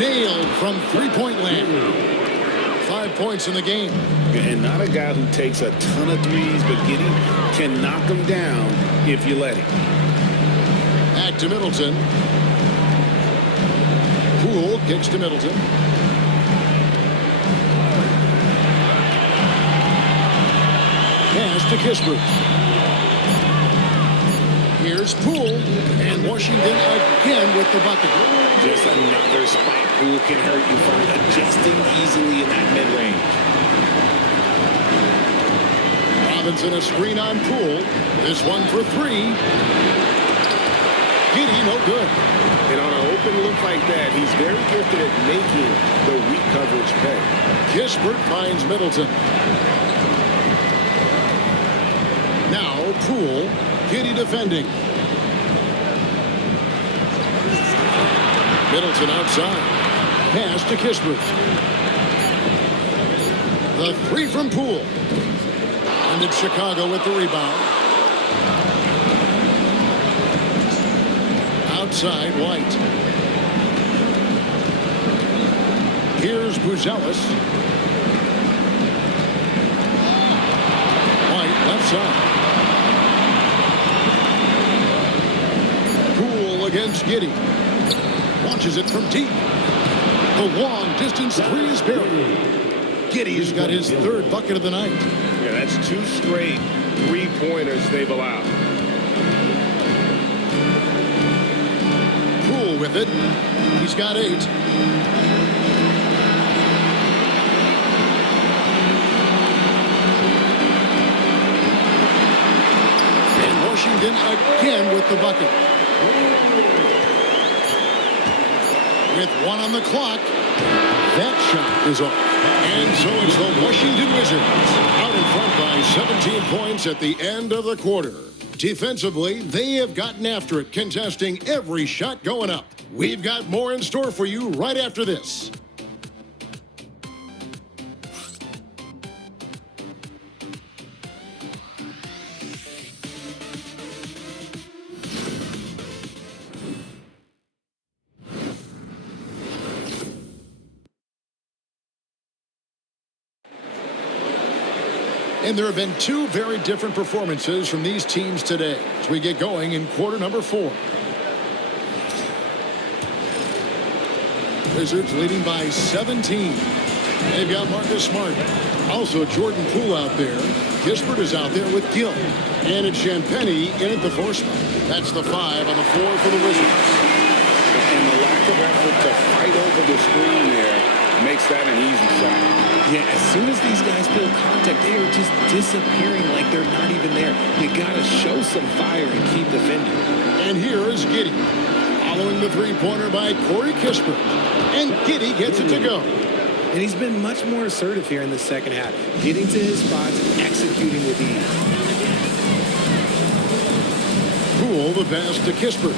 Nailed from three-point land. 5 points in the game. And not a guy who takes a ton of threes, but Giddey can knock them down if you let him. Back to Middleton. Poole kicks to Middleton. Pass to Kispert. Here's Poole, and Washington again with the bucket. Just another spot Poole can hurt you from adjusting easily in that mid-range. Robinson a screen on Poole. This one for 3. Giddey no good. And on an open look like that, he's very gifted at making the weak coverage pay. Kispert finds Middleton. Now Poole. Giddey defending. Middleton outside. Pass to Kispert. The three from Poole. And it's Chicago with the rebound. Outside, White. Here's Buzelis. White, left side. Poole against Giddey. Launches it from deep. The long distance three is buried. Giddey's got his third bucket of the night. Yeah, that's 2 straight three-pointers they've allowed. Poole with it. He's got 8. And Washington again with the bucket. With 1 on the clock, that shot is off. And so it's the Washington Wizards out in front by 17 points at the end of the quarter. Defensively, they have gotten after it, contesting every shot going up. We've got more in store for you right after this. And there have been 2 very different performances from these teams today as we get going in quarter number 4. Wizards leading by 17. They've got Marcus Smart. Also Jordan Poole out there. Kispert is out there with Gill. And it's Champagnie in at the 4 spot. That's the 5 on the floor for the Wizards. And the lack of effort to fight over the screen there makes that an easy shot. Yeah, as soon as these guys feel contact, they are just disappearing like they're not even there. You got to show some fire and keep defending. And here is Giddey. Following the three-pointer by Corey Kispert. And Giddey gets it to go. And he's been much more assertive here in the second half, getting to his spots and executing with ease. Poole the pass to Kispert.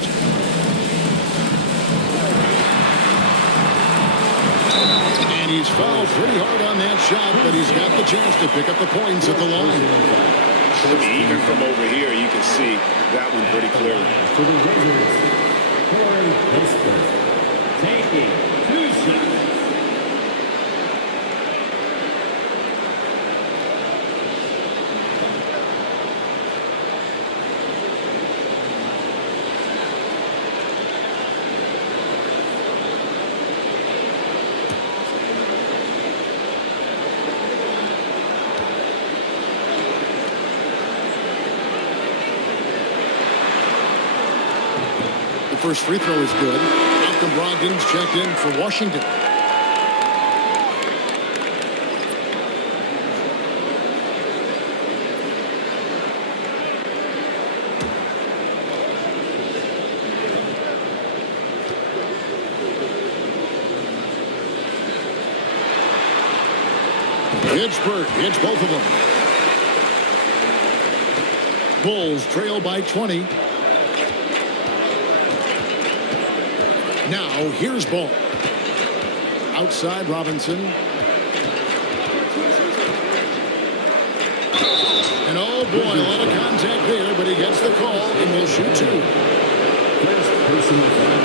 And he's fouled pretty hard on that shot, but he's got the chance to pick up the points at the line. Even from over here, you can see that one pretty clearly. For the Wizards, Corey Kispert, taking 2 shots. First free throw is good. Malcolm Brogdon's checked in for Washington. Kispert hits both of them. Bulls trail by 20. Now, here's Ball. Outside, Robinson. And oh boy, a lot of contact there, but he gets the call and will shoot 2. First personal foul.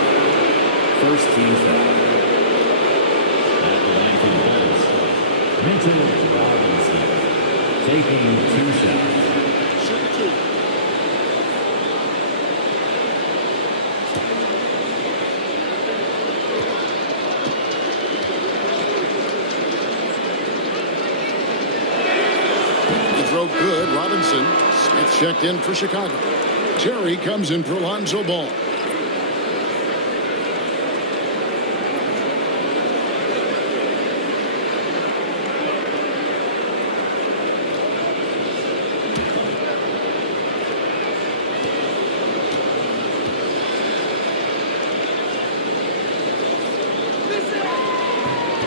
First team foul. At the line for the Bulls, Mitchell Robinson taking 2 shots. Good. Robinson. Smith checked in for Chicago. Terry comes in for Lonzo Ball.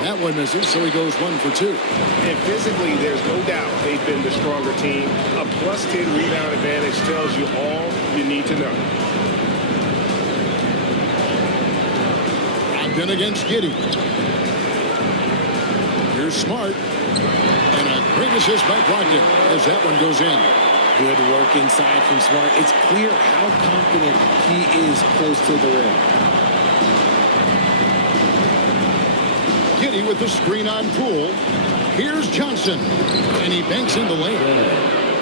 That one misses, so he goes 1 for 2. And physically, there's no doubt they've been the stronger team. A +10 rebound advantage tells you all you need to know. Brogdon against Giddey. Here's Smart. And Great assist by Brogdon as that one goes in. Good work inside from Smart. It's clear how confident he is close to the rim. Giddey with the screen on Poole. Here's Johnson, and he banks in the lane.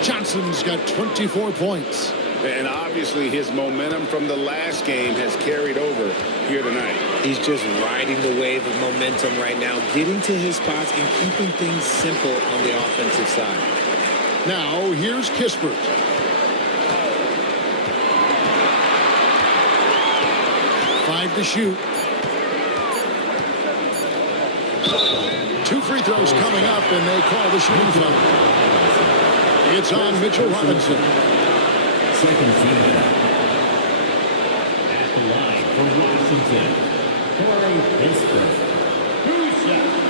Johnson's got 24 points. And obviously his momentum from the last game has carried over here tonight. He's just riding the wave of momentum right now, getting to his spots and keeping things simple on the offensive side. Now, here's Kispert. Five to shoot. 2 free throws coming up, and they call the shooting foul. It's on Mitchell Robinson. Second team foul. At the line for Washington, Corey Kispert. 2 shots.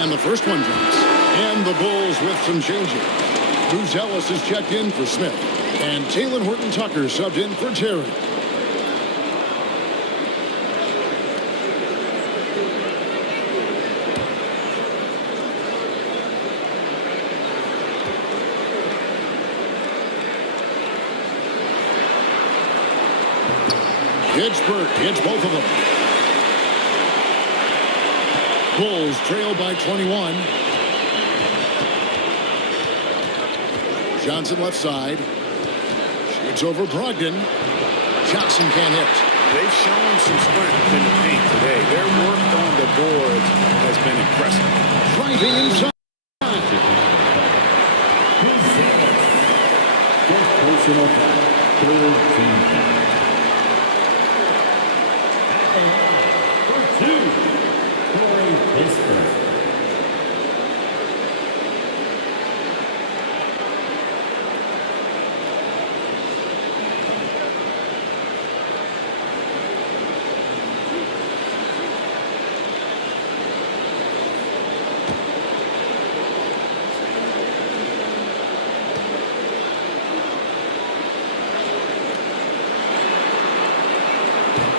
And the first one drops. And the Bulls with some changes. Bruce Ellis is checked in for Smith. And Talen Horton-Tucker subbed in for Terry. Kispert hits both of them. Bulls trail by 21. Johnson left side. Shoots over Brogdon. Johnson can't hit. They've shown some strength in the paint today. Their work on the boards has been impressive. Driving inside. First personal foul. Third team foul. At the line for 2, Corey Kispert.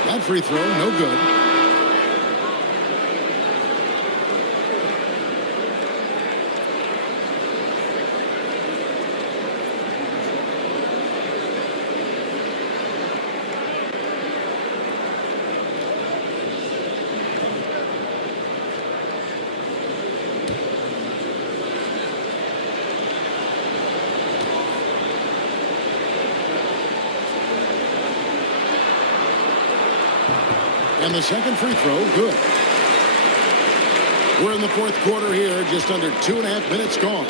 That free throw, no good. And the second free throw, good. We're in the fourth quarter here, just under 2.5 minutes gone.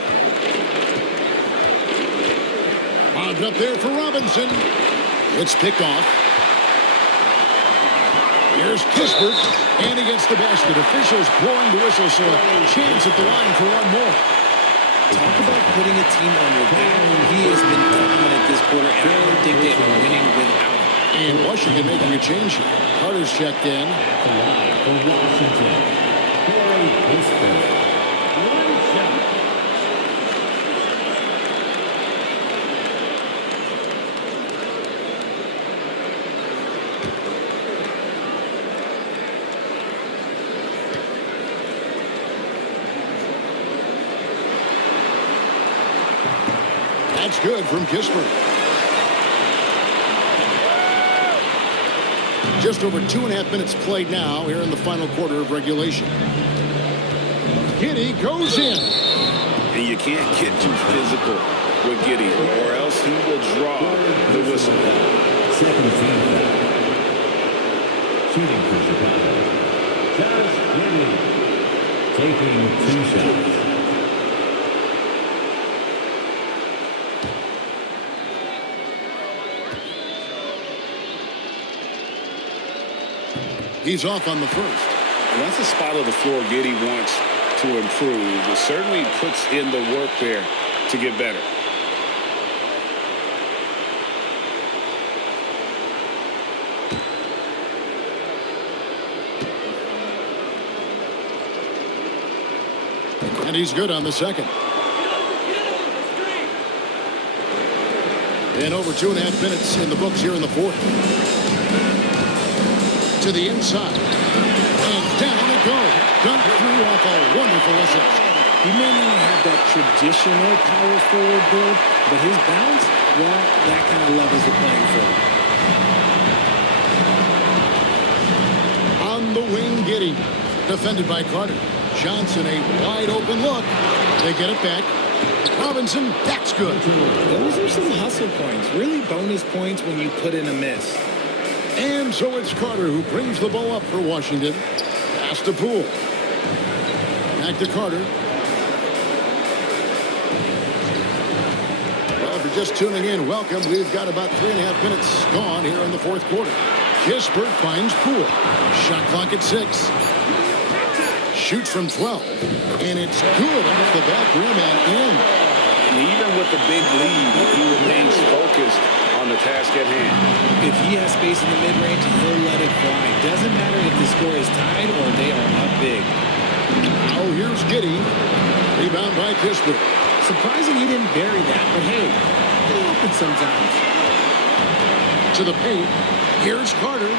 Lobbed up there for Robinson. It's picked off. Here's Kispert, and he gets the basket. Officials blowing the whistle, so a chance at the line for one more. Talk about putting a team on your back. He has been dominant this quarter, and I don't think they are winning without him. And Washington making a change here. Carter's checked in. At the line for Washington, Corey Kispert. 1 shot. That's good from Kispert. Just over 2.5 minutes played now here in the final quarter of regulation. Giddey goes in. And you can't get too physical with Giddey, or else he will draw the whistle. Second team foul. Shooting for Chicago, Josh Giddey. Taking 2 shots. He's off on the first. And that's a spot of the floor Giddey wants to improve. It certainly puts in the work there to get better. And he's good on the second. And over 2.5 minutes in the books here in the fourth. To the inside. And down it goes. Dunked through off a wonderful assist. He may not have that traditional power forward build, but his bounce, well, that kind of levels the playing field. On the wing, Giddey. Defended by Carter. Johnson, a wide open look. They get it back. Robinson, that's good. Those are some hustle points. Really bonus points when you put in a miss. And so it's Carter who brings the ball up for Washington. Pass to Poole. Back to Carter. Well, if you're just tuning in, welcome. We've got about 3.5 minutes gone here in the fourth quarter. Kispert finds Poole. Shot clock at 6. Shoots from 12. And it's good off the back rim and in. And even with the big lead, he remains focused on the task at hand. If he has space in the mid-range, he'll let it fly. Doesn't matter if the score is tied or they are up big. Oh, here's Giddey. Rebound by Kispert. Surprising he didn't bury that, but hey, it happens sometimes. To the paint. Here's Carter.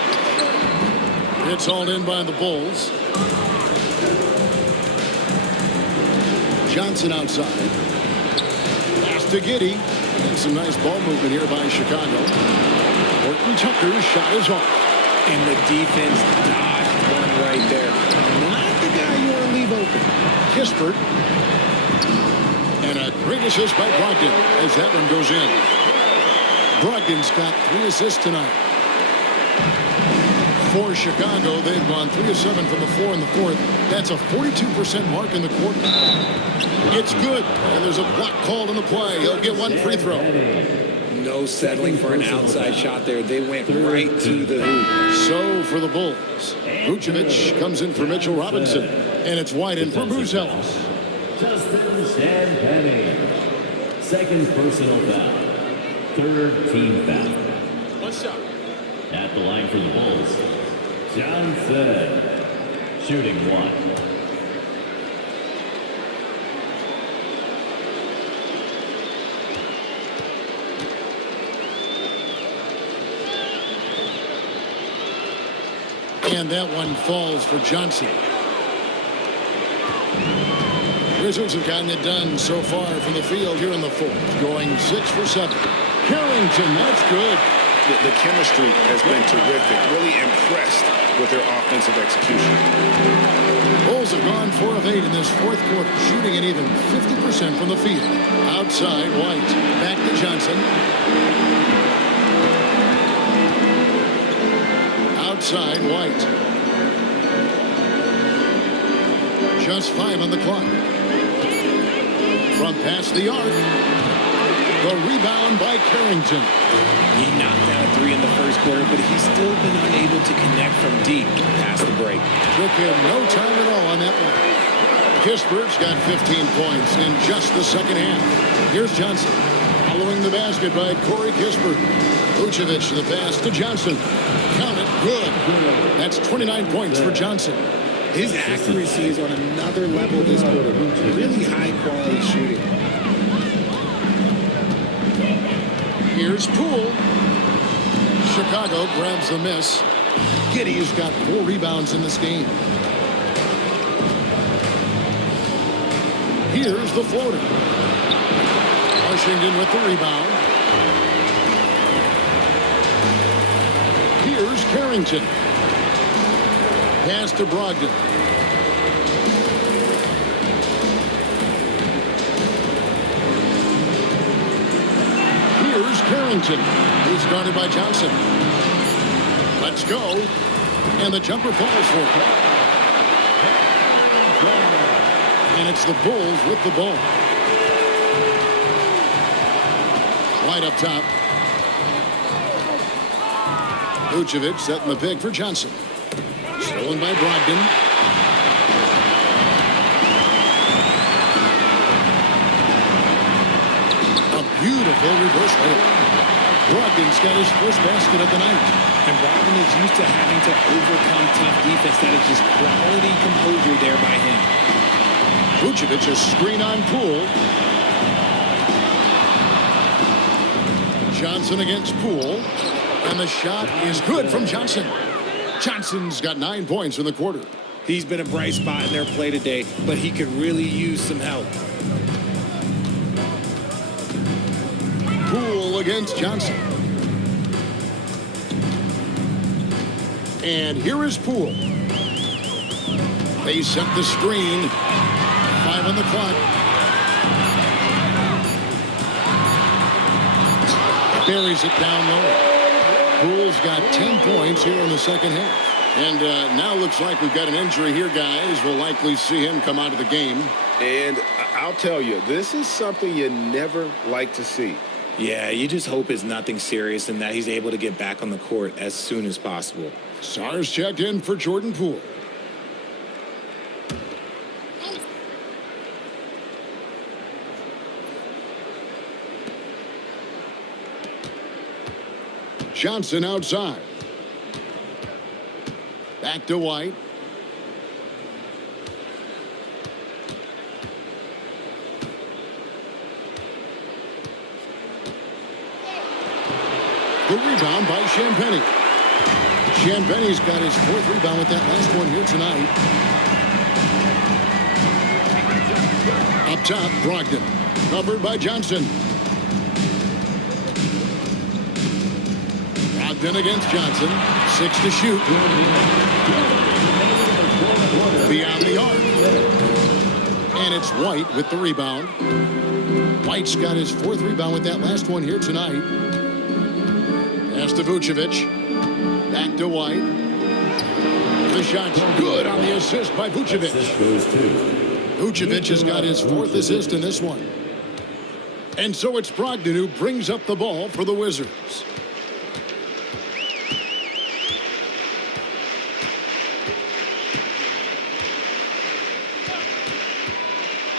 It's hauled in by the Bulls. Johnson outside. Pass to Giddey. And some nice ball movement here by Chicago. Horton Tucker's shot is off. And the defense dodged one right there. Not the guy you want to leave open. Kispert. And a great assist by Brogdon as that one goes in. Brogdon's got 3 assists tonight. For Chicago, they've gone 3 of 7 from the floor in the fourth. That's a 42% mark in the quarter. It's good, and there's a block called on the play. He'll get 1 free throw. No settling for an outside shot there. They went right to the hoop. So for the Bulls, Vucevic comes in for Mitchell Robinson, and it's wide in for Bruce Ellis. Justin Champagnie. Second personal foul. Third team foul. What's up? At the line for the Bulls, Johnson. Shooting 1. And that one falls for Johnson. Wizards have gotten it done so far from the field here in the fourth. Going 6 for 7. Carrington, that's good. The chemistry has been terrific. Really impressed with their offensive execution. Bulls have gone 4 of 8 in this fourth quarter, shooting an even 50% from the field. Outside, White. Back to Johnson. Outside, White. Just 5 on the clock. From past the arc. The rebound by Carrington. He knocked down a 3 in the first quarter, but he's still been unable to connect from deep past the break. Took him no time at all on that one. Kispert's got 15 points in just the second half. Here's Johnson. Following the basket by Corey Kispert. Vucevic the pass to Johnson. Count it. Good. That's 29 points for Johnson. His accuracy is on another level this quarter. Really high-quality shooting. Here's Poole. Chicago grabs the miss. Giddey has got 4 rebounds in this game. Here's the floater. Washington with the rebound. Here's Carrington. Pass to Brogdon. Here's Carrington. He's guarded by Johnson. Let's go. And the jumper falls for him. And it's the Bulls with the ball. White up top. Vucevic setting the pick for Johnson. Stolen by Brogdon. A beautiful reverse layup. Brogdon's got his first basket of the night. And Brogdon is used to having to overcome tough defense. That is just quality composure there by him. Vucevic, a screen on Poole. Johnson against Poole. And the shot is good from Johnson. Johnson's got 9 points in the quarter. He's been a bright spot in their play today, but he could really use some help. Poole against Johnson. And here is Poole. They set the screen. 5 on the clock. Buries it down low. Poole's got 10 points here in the second half. And now looks like we've got an injury here, guys. We'll likely see him come out of the game. And I'll tell you, this is something you never like to see. Yeah, you just hope it's nothing serious and that he's able to get back on the court as soon as possible. Sars checked in for Jordan Poole. Johnson outside. Back to White. The rebound by Champagnie. Champagnie's got his 4th rebound with that last one here tonight. Up top, Brogdon. Covered by Johnson. Brogdon against Johnson. 6 to shoot. Beyond the arc. And it's White with the rebound. White's got his 4th rebound with that last one here tonight. Pass to Vucevic. Back to White. The shot's good on the assist by Vucevic. Vucevic has got his 4th assist in this one. And so it's Brogdon who brings up the ball for the Wizards.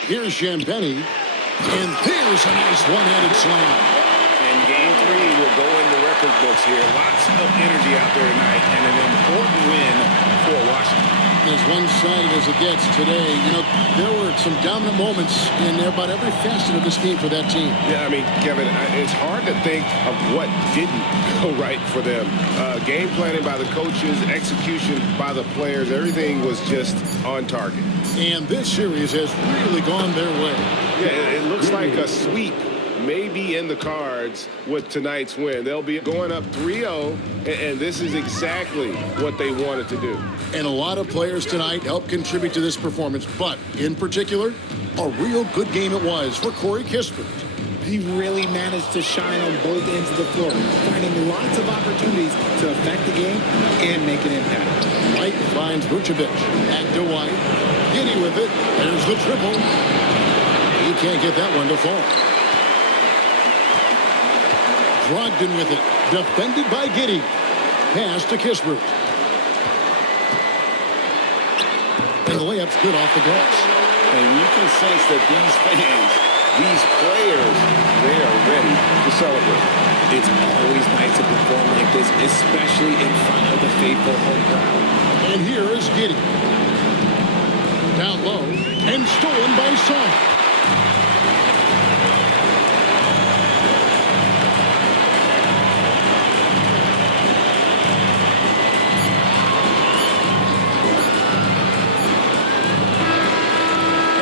Here's Champagnie. And there's a nice one-handed slam. And game 3 will go in the record books here. Lots of energy out there tonight and an important win for Washington. As one-sided as it gets today, you know, there were some dominant moments in about every facet of this game for that team. Yeah, I mean, Kevin, it's hard to think of what didn't go right for them. Game planning by the coaches, execution by the players, everything was just on target. And this series has really gone their way. Yeah, it looks like a sweep may be in the cards with tonight's win. They'll be going up 3-0, and this is exactly what they wanted to do. And a lot of players tonight helped contribute to this performance, but in particular, a real good game it was for Corey Kispert. He really managed to shine on both ends of the floor, finding lots of opportunities to affect the game and make an impact. White finds Vucevic. Back to White. Giddey with it. There's the triple. He can't get that one to fall. Brogdon with it. Defended by Giddey. Pass to Kispert. And the layup's good off the glass. And you can sense that these fans, these players, they are ready to celebrate. It's always nice to perform like this, especially in front of the faithful home crowd. And here is Giddey. Down low and stolen by Son.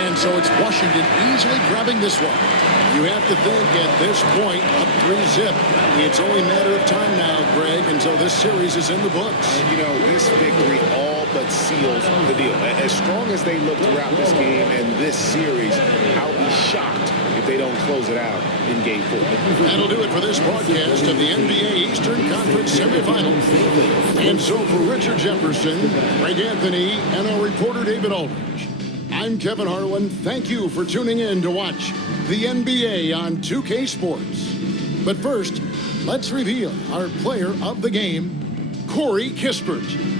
And so it's Washington easily grabbing this one. You have to think at this point, up 3-0. It's only a matter of time now, Greg, until this series is in the books. And, you know, this victory all but seals the deal. As strong as they look throughout this game and this series, I'll be shocked if they don't close it out in Game 4. That'll do it for this broadcast of the NBA Eastern Conference Semifinals. And so for Richard Jefferson, Greg Anthony, and our reporter David Aldridge, I'm Kevin Harlan. Thank you for tuning in to watch the NBA on 2K Sports. But first, let's reveal our player of the game, Corey Kispert.